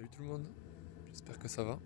Salut tout le monde, j'espère que ça va.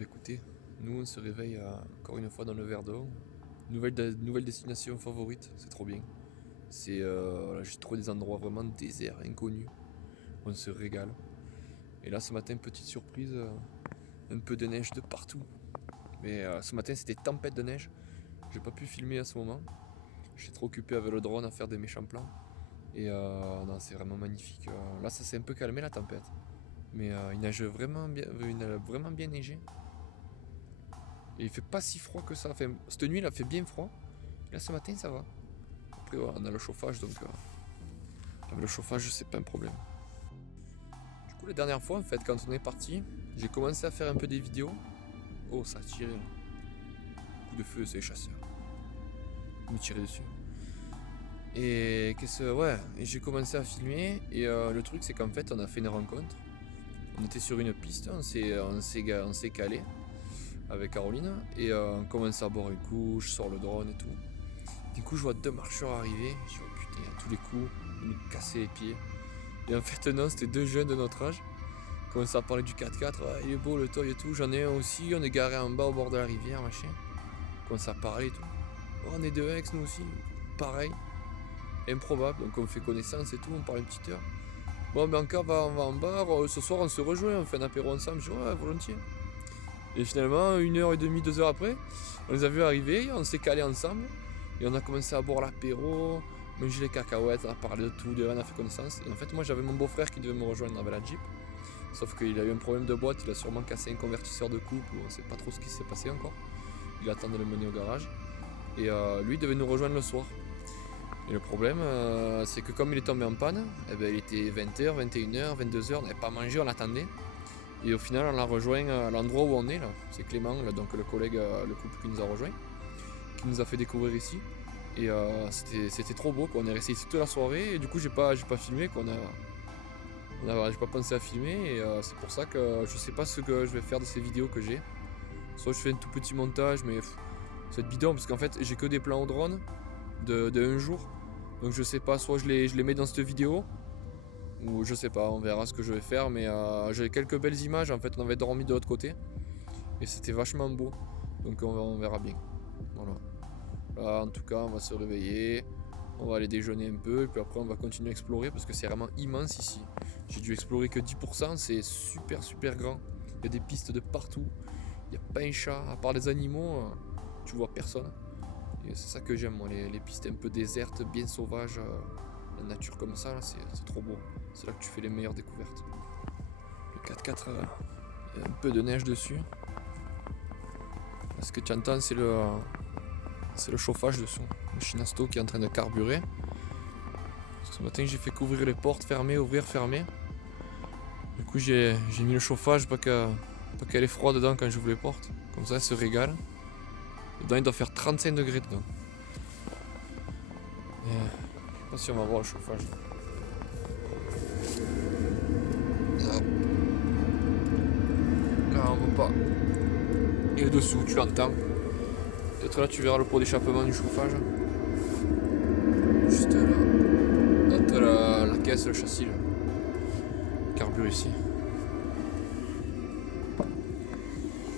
Écoutez, nous on se réveille encore une fois dans le verre d'eau. Nouvelle destination favorite, c'est trop bien. Voilà, j'ai trouvé des endroits vraiment déserts, inconnus. On se régale. Et là ce matin, petite surprise, un peu de neige de partout. Mais ce matin c'était tempête de neige. J'ai pas pu filmer à ce moment. J'étais trop occupé avec le drone à faire des méchants plans. Et non, c'est vraiment magnifique. Là ça s'est un peu calmé la tempête. Mais il neige vraiment bien, il a vraiment bien neigé. Et il fait pas si froid que ça. Enfin, cette nuit il a fait bien froid. Là ce matin ça va. Après voilà, on a le chauffage donc avec le chauffage c'est pas un problème. Du coup la dernière fois en fait quand on est parti, j'ai commencé à faire un peu des vidéos. Oh ça a tiré là. Coup de feu c'est les chasseurs. Ils me tiraient dessus. Et et j'ai commencé à filmer et le truc c'est qu'en fait on a fait une rencontre. On était sur une piste, on s'est calé avec Caroline et on commence à boire un coup, je sors le drone et tout. Du coup je vois deux marcheurs arriver, je dis oh putain à tous les coups, ils nous cassaient les pieds. Et en fait non, c'était deux jeunes de notre âge. On commence à parler du 4x4, ah, il est beau le toy et tout, j'en ai un aussi, on est garé en bas au bord de la rivière, machin. On commence à parler et tout. Oh, on est de Aix nous aussi, pareil. Improbable, donc on fait connaissance et tout, on parle une petite heure. Bon ben encore on va en bar, ce soir on se rejoint, on fait un apéro ensemble, je dis ouais volontiers. Et finalement 1h30, 2h après, on les a vus arriver, on s'est calé ensemble et on a commencé à boire l'apéro, manger les cacahuètes, on a parlé de tout, on a fait connaissance. Et en fait moi j'avais mon beau-frère qui devait me rejoindre avec la Jeep, sauf qu'il a eu un problème de boîte, il a sûrement cassé un convertisseur de couple, on sait pas trop ce qui s'est passé encore. Il attend de le mener au garage et lui devait nous rejoindre le soir. Et le problème, c'est que comme il est tombé en panne, il était 20h, 21h, 22h, on n'avait pas mangé, on l'attendait. Et au final, on l'a rejoint à l'endroit où on est, là. C'est Clément, là, donc le collègue, le couple qui nous a rejoint, qui nous a fait découvrir ici. Et c'était trop beau, quoi. On est resté ici toute la soirée, et du coup, j'ai pas filmé, quoi. J'ai pas pensé à filmer, et c'est pour ça que je sais pas ce que je vais faire de ces vidéos que j'ai. Soit je fais un tout petit montage, mais ça va être bidon, parce qu'en fait, j'ai que des plans au drone de un jour. Donc je sais pas, soit je les mets dans cette vidéo, ou je sais pas, on verra ce que je vais faire, mais j'ai quelques belles images, en fait on avait dormi de l'autre côté, et c'était vachement beau, donc on verra bien, voilà. Là en tout cas on va se réveiller, on va aller déjeuner un peu, et puis après on va continuer à explorer, parce que c'est vraiment immense ici. J'ai dû explorer que 10%, c'est super grand, il y a des pistes de partout, il n'y a pas un chat, à part les animaux, tu vois personne. Et c'est ça que j'aime moi, les pistes un peu désertes, bien sauvages, la nature comme ça, là, c'est trop beau. C'est là que tu fais les meilleures découvertes. Le 4x4, il y a un peu de neige dessus. Ce que tu entends, c'est le chauffage dessous. Le Shinasto qui est en train de carburer. Ce matin, j'ai fait qu'ouvrir les portes, fermer, ouvrir, fermer. Du coup, j'ai mis le chauffage, pas qu'elle est froide dedans quand j'ouvre les portes. Comme ça, elle se régale. Dedans, il doit faire 35 degrés dedans. Et, je sais pas si on va voir le chauffage. Là, on voit pas. Et dessous, tu l'entends. Peut-être là, tu verras le pot d'échappement du chauffage. Juste là. Entre la caisse, le châssis. Là. Le carbure ici.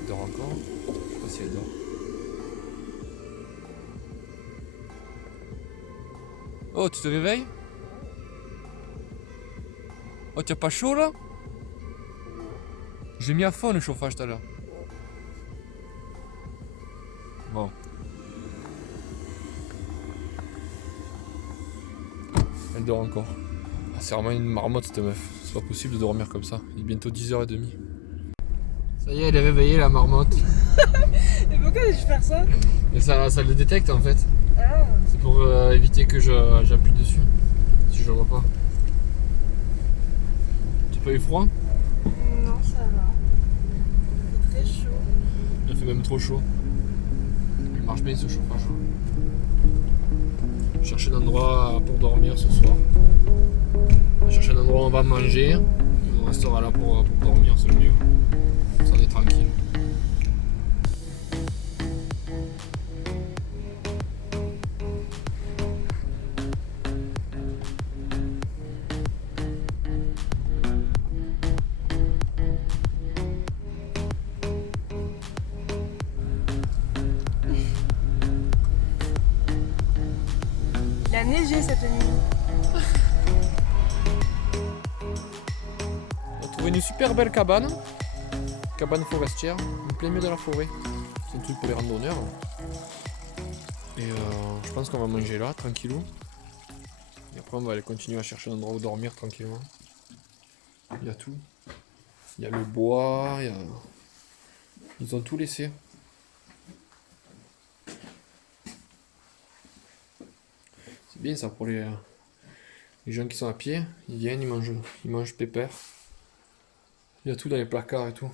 Il dort encore. Je sais pas si elle dort. Oh, tu te réveilles? Oh, t'as pas chaud là? J'ai mis à fond le chauffage tout à l'heure. Bon. Elle dort encore. Ah, c'est vraiment une marmotte cette meuf. C'est pas possible de dormir comme ça. Il est bientôt 10h30. Ça y est, elle est réveillée la marmotte. Et pourquoi j'ai dû faire ça? Et ça le détecte en fait. Ah. C'est pour éviter que j'appuie dessus. Si je le vois pas. Tu as pas eu froid? Non, ça va. Il fait très chaud. Il fait même trop chaud. Il marche bien ce chauffage. Je vais chercher un endroit pour dormir ce soir. On va chercher un endroit où on va manger. On restera là pour dormir, c'est le mieux. Ça on est tranquille. neigé cette nuit. On a trouvé une super belle cabane. Cabane forestière, en plein milieu de la forêt. C'est un truc pour les randonneurs. Et je pense qu'on va manger là, tranquillou. Et après on va aller continuer à chercher un endroit où dormir tranquillement. Il y a tout. Il y a le bois, il y a... Ils ont tout laissé. C'est bien ça pour les gens qui sont à pied. Ils viennent, ils mangent pépère. Il y a tout dans les placards et tout.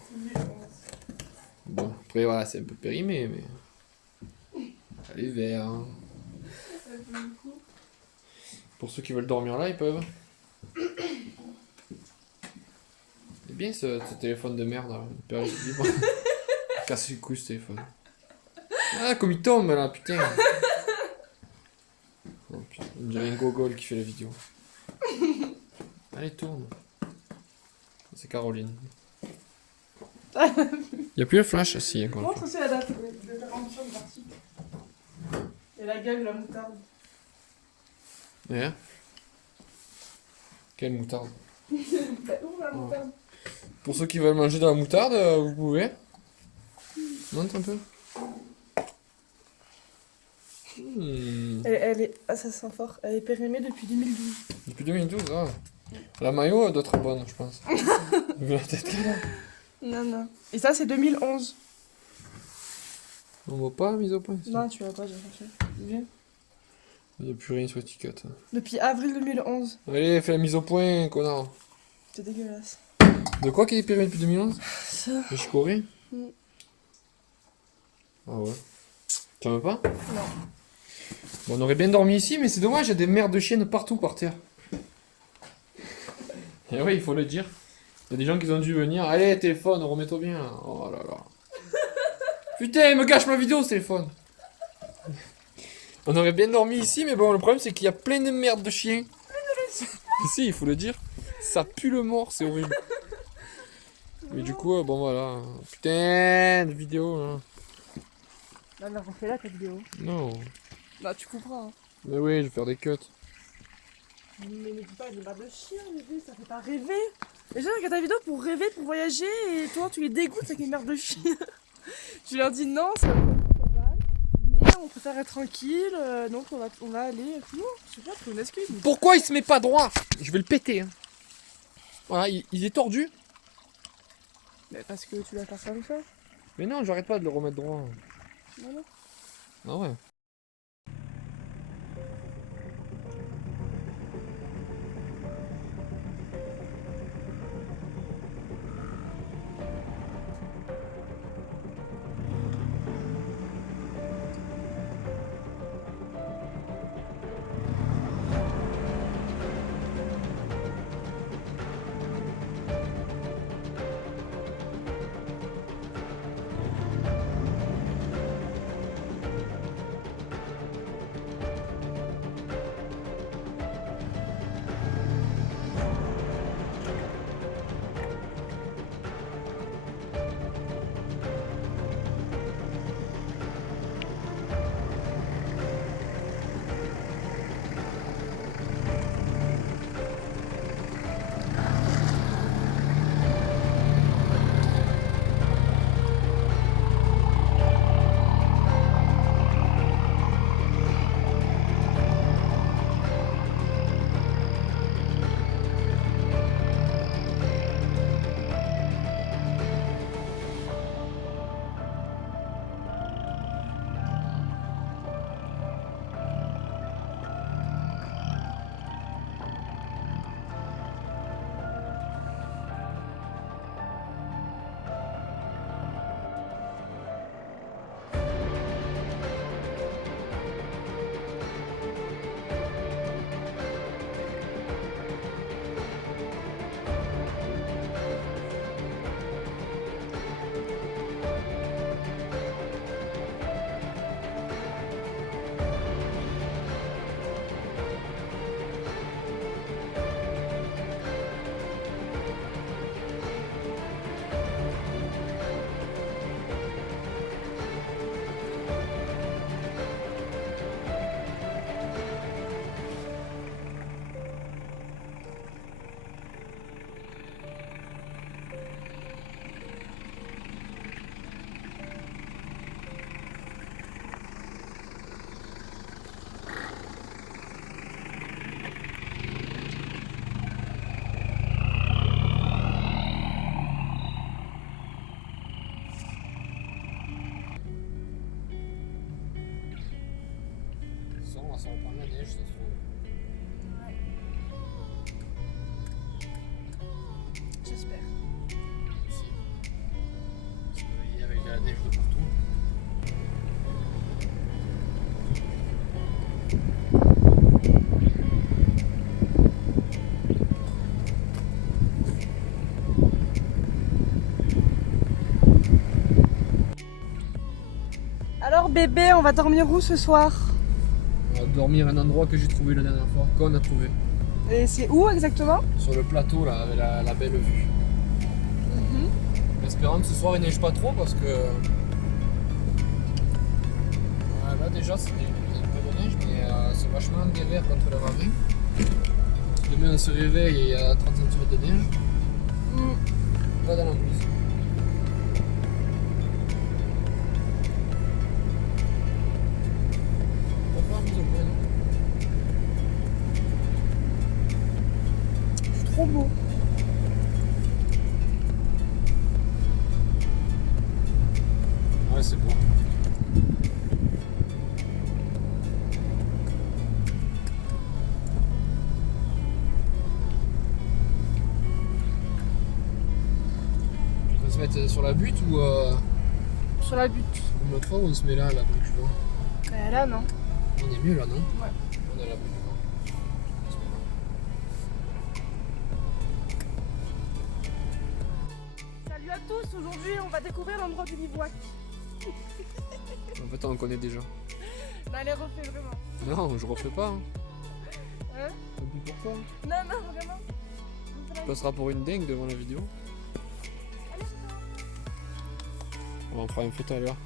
Bon, après voilà, c'est un peu périmé, mais... Allez, vert. Hein. Pour ceux qui veulent dormir là, ils peuvent. C'est bien ce téléphone de merde, là. Hyper libre. Casse les couilles ce téléphone. Ah, comme il tombe là, putain. Oh, putain. On dirait un gogol qui fait la vidéo. Allez, tourne. C'est Caroline. Y'a plus le flash? Si, encore. Montre aussi la date de péremption de l'article. Et la gueule, la moutarde. Ouais. Quelle moutarde? Bah, ouvre la moutarde. Pour ceux qui veulent manger de la moutarde, vous pouvez. Montre un peu. Elle est... Ah, ça sent fort. Elle est périmée depuis 2012. Depuis 2012, ah. La maillot doit être bonne, je pense. Vu la tête qu'elle a. Non, non. Et ça, c'est 2011. On voit pas la mise au point ici. Non, tu vois pas, j'ai cherché. Viens. Il n'y a plus rien sur l'étiquette. Depuis avril 2011. Allez, fais la mise au point, connard. C'est dégueulasse. De quoi qu'il est périmé depuis 2011? Ça. Le chicorée? Mm. Ah ouais. Tu en veux pas? Non. Bon, on aurait bien dormi ici, mais c'est dommage, il y a des merdes de chiennes partout par terre. Et oui, il faut le dire. Il y a des gens qui ont dû venir. Allez, téléphone, remets-toi bien. Oh là là. Putain, il me gâche ma vidéo, ce téléphone. On aurait bien dormi ici, mais bon, le problème c'est qu'il y a plein de merdes de chiens. Ici, il faut le dire. Ça pue le mort, c'est horrible. Mais du coup, bon voilà. Putain de vidéo là. Non, mais refais-la ta vidéo. Non. Bah, tu comprends. Hein. Mais oui, je vais faire des cuts. Mais ne dis pas des barres de chien, bébé, ça fait pas rêver. Les gens regardent ta vidéo pour rêver, pour voyager, et toi tu les dégoûtes avec les merdes de chien. Tu leur dis non, c'est pas une cabane, mais on préfère être tranquille, donc on va aller. Non, je sais pas, trouver une excuse. Pourquoi il se met pas droit? Je vais le péter. Hein. Voilà, il est tordu. Mais parce que tu vas faire ça comme ça. Mais non, j'arrête pas de le remettre droit. Non, non. Ah ouais. ça reprend la neige, ça se trouve. J'espère. Aussi. Se réveiller avec la neige de partout. Alors bébé, on va dormir où ce soir? On va dormir à un endroit que j'ai trouvé la dernière fois, qu'on a trouvé. Et c'est où exactement? Sur le plateau là, avec la belle vue. En espérant que ce soir il neige pas trop parce que. Ouais, là déjà c'est un peu de neige, mais c'est vachement guérir contre la marée. Si demain on se réveille et il y a 30 cm de neige, pas dans la brise. On va faire un mise au point, non? C'est trop beau. Ouais, c'est beau. On va se mettre sur la butte ou Sur la butte. comme l'autre fois où on se met là comme tu veux. Là non. On est mieux là, non? Ouais. On est à la butte du vent. On se met là. Salut à tous, aujourd'hui on va découvrir l'endroit du bivouac. En fait, on en connaît déjà. Non, elle est refait vraiment. Non, je refais pas. Hein. Hein? Tant pis pour toi. Non, non, vraiment. Tu passeras pour une dingue devant la vidéo. On en fera une photo à l'heure.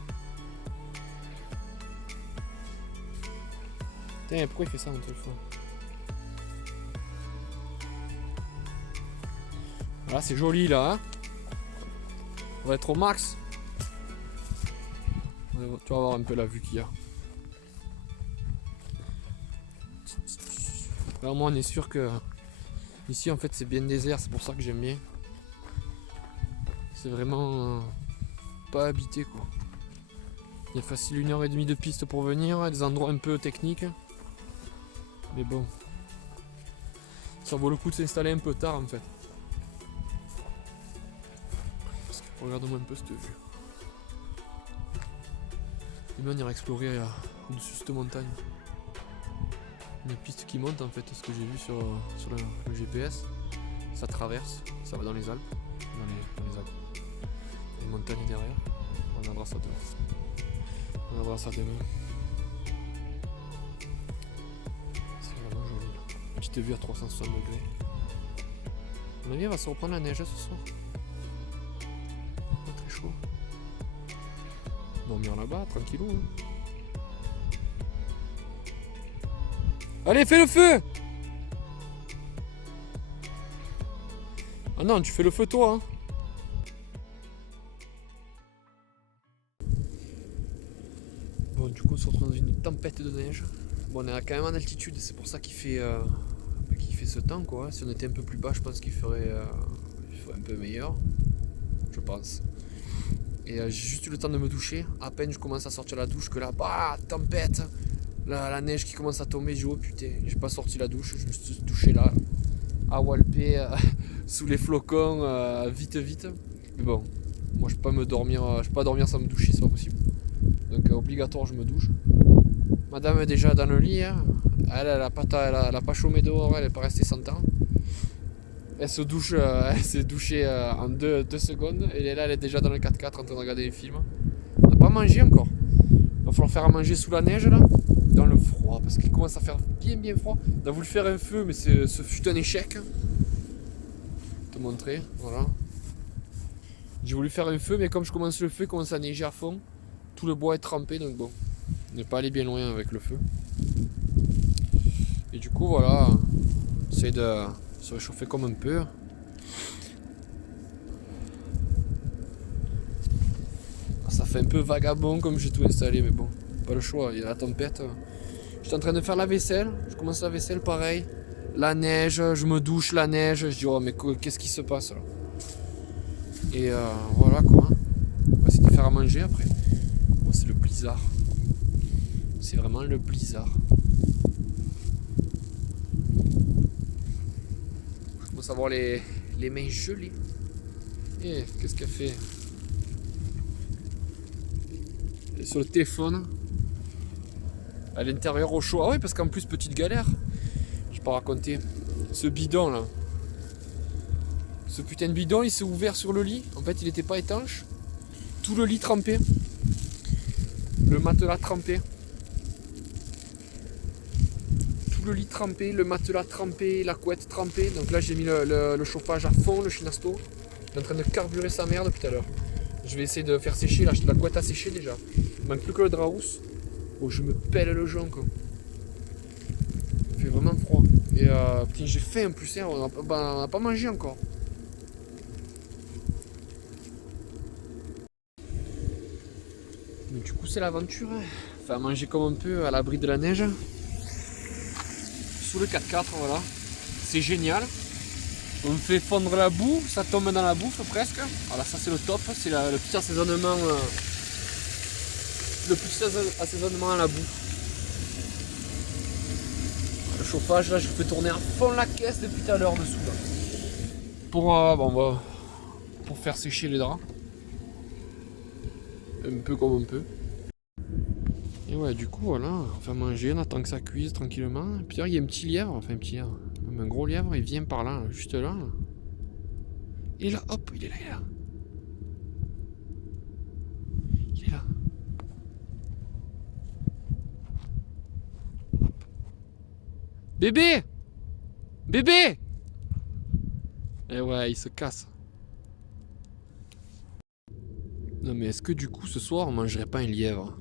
Putain, pourquoi il fait ça un truc fois? Voilà, c'est joli là. Hein, on va être au max. Tu vas voir un peu la vue qu'il y a. Là, au moins, on est sûr que ici en fait c'est bien désert, c'est pour ça que j'aime bien. C'est vraiment pas habité quoi. Il y a facile 1h30 de piste pour venir, des endroits un peu techniques. Mais bon, ça vaut le coup de s'installer un peu tard en fait. Parce que regarde-moi un peu cette vue. Demain on ira explorer au-dessus de cette montagne. Une piste qui monte en fait, ce que j'ai vu sur le GPS. Ça traverse, ça va dans les Alpes. Dans les Alpes. Les montagnes derrière. On regardera ça demain. On regardera ça demain. C'est vraiment joli là. Petite vue à 360 degrés. À mon avis, on va se reprendre la neige ce soir. Pas très chaud. Dormir là-bas, tranquillou. Hein. Allez, fais le feu! Ah non, tu fais le feu toi, hein. Bon, du coup, on se retrouve dans une tempête de neige. Bon, on est quand même en altitude, c'est pour ça qu'il fait ce temps, quoi. Si on était un peu plus bas, je pense qu'il ferait un peu meilleur. Je pense. Et j'ai juste eu le temps de me doucher. À peine je commence à sortir la douche que là, bah, tempête! La neige qui commence à tomber, je dis oh putain, j'ai pas sorti la douche, je me suis douché là, à walper, sous les flocons, vite. Mais bon, moi je peux pas dormir sans me doucher, c'est pas possible. Donc obligatoire, je me douche. Madame est déjà dans le lit, hein. Elle a pas chômé dehors, elle est pas restée 100 ans. Elle s'est douchée en 2 secondes, et là elle est déjà dans le 4x4 en train de regarder les films. Elle n'a pas mangé encore. Il va falloir faire à manger sous la neige là. Dans le froid, parce qu'il commence à faire bien froid. On a voulu faire un feu, mais ce fut un échec. Te montrer, voilà. J'ai voulu faire un feu, mais comme je commence le feu, il commence à neiger à fond. Tout le bois est trempé, donc bon, on n'est pas allé bien loin avec le feu. Et du coup, voilà, j'essaie de se réchauffer comme un peu. Ça fait un peu vagabond comme j'ai tout installé, mais bon, pas le choix, il y a la tempête. J'étais en train de faire la vaisselle, je commence la vaisselle pareil. La neige, je me douche, la neige, je dis oh mais qu'est-ce qui se passe là? Et voilà quoi. On va essayer de faire à manger après. Bon, c'est le blizzard. C'est vraiment le blizzard. commence à avoir les mains gelées. Et qu'est-ce qu'elle fait? Elle est sur le téléphone. À l'intérieur au chaud. Ah oui, parce qu'en plus, petite galère. Je peux raconter. Ce bidon là. Ce putain de bidon, il s'est ouvert sur le lit. En fait, il n'était pas étanche. Tout le lit trempé. Le matelas trempé. Tout le lit trempé, le matelas trempé, la couette trempée. Donc là, j'ai mis le chauffage à fond, le chinasto. Il est en train de carburer sa mère depuis tout à l'heure. Je vais essayer de faire sécher. La couette a séché déjà. Il manque plus que le drap rousse. Oh, je me pèle le jonc quoi. Il fait vraiment froid. Et putain, j'ai faim en plus, hein. On n'a pas mangé encore. Mais du coup, c'est l'aventure. Hein. Enfin, manger comme on peut à l'abri de la neige. Sous le 4x4, voilà. C'est génial. On fait fondre la boue, ça tombe dans la bouffe presque. Voilà, ça c'est le top, c'est le petit assaisonnement. Le petit assaisonnement à la boue. Le chauffage, là, je fais tourner à fond la caisse depuis tout à l'heure dessous. Là. Pour faire sécher les draps. Un peu comme on peut. Et ouais, du coup, voilà, on fait manger, on attend que ça cuise tranquillement. Et puis là, il y a un petit lièvre, enfin un petit lièvre, même un gros lièvre, il vient par là, juste là. Et là, hop, il est là, il est là. Il est là. Hop. Bébé! Bébé! Et ouais, il se casse. Non mais est-ce que du coup, ce soir, on mangerait pas un lièvre?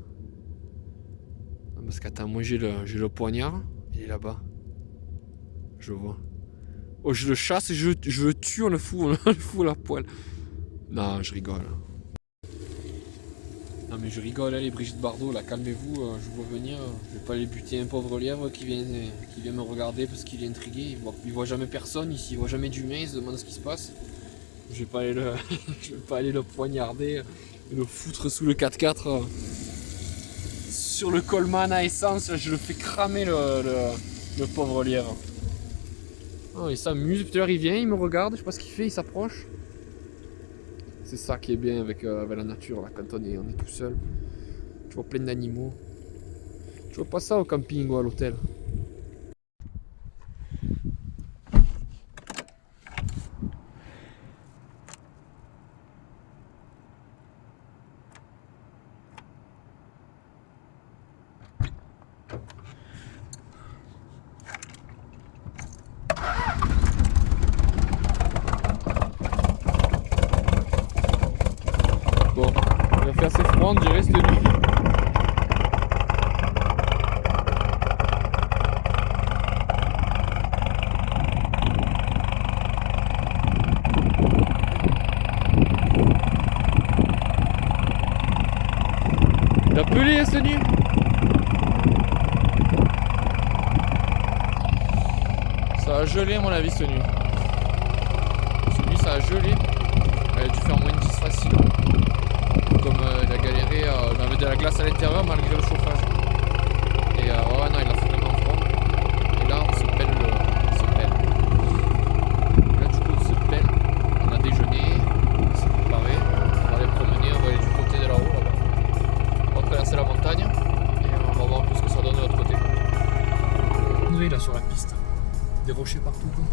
Parce qu'attends, moi j'ai le poignard, il est là-bas. Je le vois. Oh, je le chasse et je le tue, on le fout à la poêle. Non, je rigole. Non mais je rigole, les Brigitte Bardot, là, calmez-vous, je vous vois venir. Je vais pas aller buter un pauvre lièvre qui vient me regarder parce qu'il est intrigué. Il voit jamais personne ici, il voit jamais d'humain, il se demande ce qui se passe. Je vais pas aller je vais pas aller le poignarder et le foutre sous le 4x4. Sur le Coleman à essence, je le fais cramer le pauvre lièvre. Oh, il s'amuse, tout à l'heure il vient, il me regarde, je sais pas ce qu'il fait, il s'approche. C'est ça qui est bien avec la nature, là, quand on est tout seul. Tu vois plein d'animaux. Tu vois pas ça au camping ou à l'hôtel. Bon, il va faire assez froid, on dirait cette nuit. Il a pelé cette nuit. Ça a gelé à mon avis cette nuit. Cette nuit ça a gelé. Elle a dû faire moins de 10 facile. Comme il a galéré, il avait de la glace à l'intérieur malgré le chauffage. Et ouais, non, il a fait vraiment froid. Et là, on se pèle. Là, du coup, on se pèle. On a déjeuné, on s'est préparé. On va aller promener, on va aller du côté de là-haut, là-bas. On va traverser la montagne et on va voir un peu ce que ça donne de l'autre côté. On est là sur la piste. Des rochers partout, quoi.